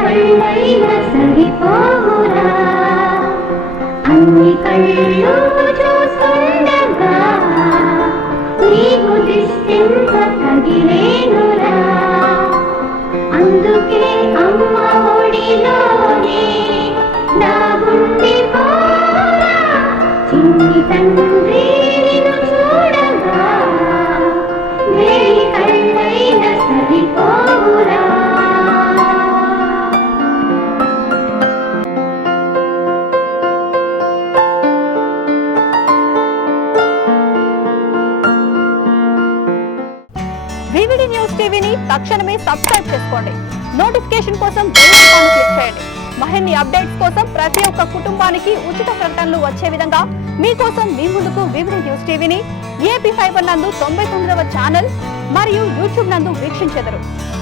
కళ్ళైన సరిపోవురా అన్ని కళ్ళు చూస్తుండగా నీకు దిష్టెంత తగిలేనురా అందుకే అమ్మ ఒడిలోనే దాగుండిపోరా చిన్ని తండ్రి నిన్ను చూడగా వేయి కళ్ళైన సరిపోవురా. వివిడి న్యూస్ టీవీని తక్షణమే సబ్స్క్రైబ్ చేసుకోండి. నోటిఫికేషన్ కోసం బెల్ ఐకాన్ క్లిక్ చేయండి. మరిన్ని అప్డేట్స్ కోసం ప్రతి ఒక్క కుటుంబానికి ఉచిత ప్రకటనలు వచ్చే విధంగా మీకోసం మీ ముందుకు వివిడి న్యూస్ టీవీని ఏపీ ఫైబర్ నందు 99వ ఛానల్ మరియు యూట్యూబ్ నందు వీక్షించెదరు.